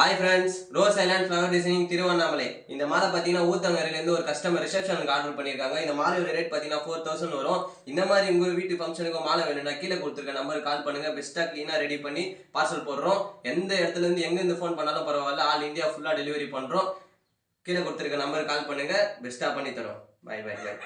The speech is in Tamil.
Hi friends, Rose Island Flower Designing Tiruvannamalai. இந்த மாலை பார்த்தீங்கன்னா ஊத்தங்கரையில இருந்து ஒரு கஸ்டமர் ரிசப்ஷனுக்கு ஆர்டர் பண்ணியிருக்காங்க. இந்த மாலையோட ரேட் பார்த்தீங்கன்னா 4000 வரும். இந்த மாதிரி உங்க வீட்டு ஃபங்க்ஷனுக்கு மாலை வேணும்னா கீழே கொடுத்துருக்க நம்பருக்கு கால் பண்ணுங்க. பெஸ்ட்டா கிளீனா ரெடி பண்ணி பார்சல் போடுறோம். எந்த இடத்துல இருந்து எங்க இருந்து ஃபோன் பண்ணாலும் பரவாயில்ல. ஆல் இந்தியா ஃபுல்லா டெலிவரி பண்றோம். கீழே கொடுத்துருக்க நம்பருக்கு கால் பண்ணுங்க. பெஸ்ட்டா பண்ணி தரோம். Bye bye by.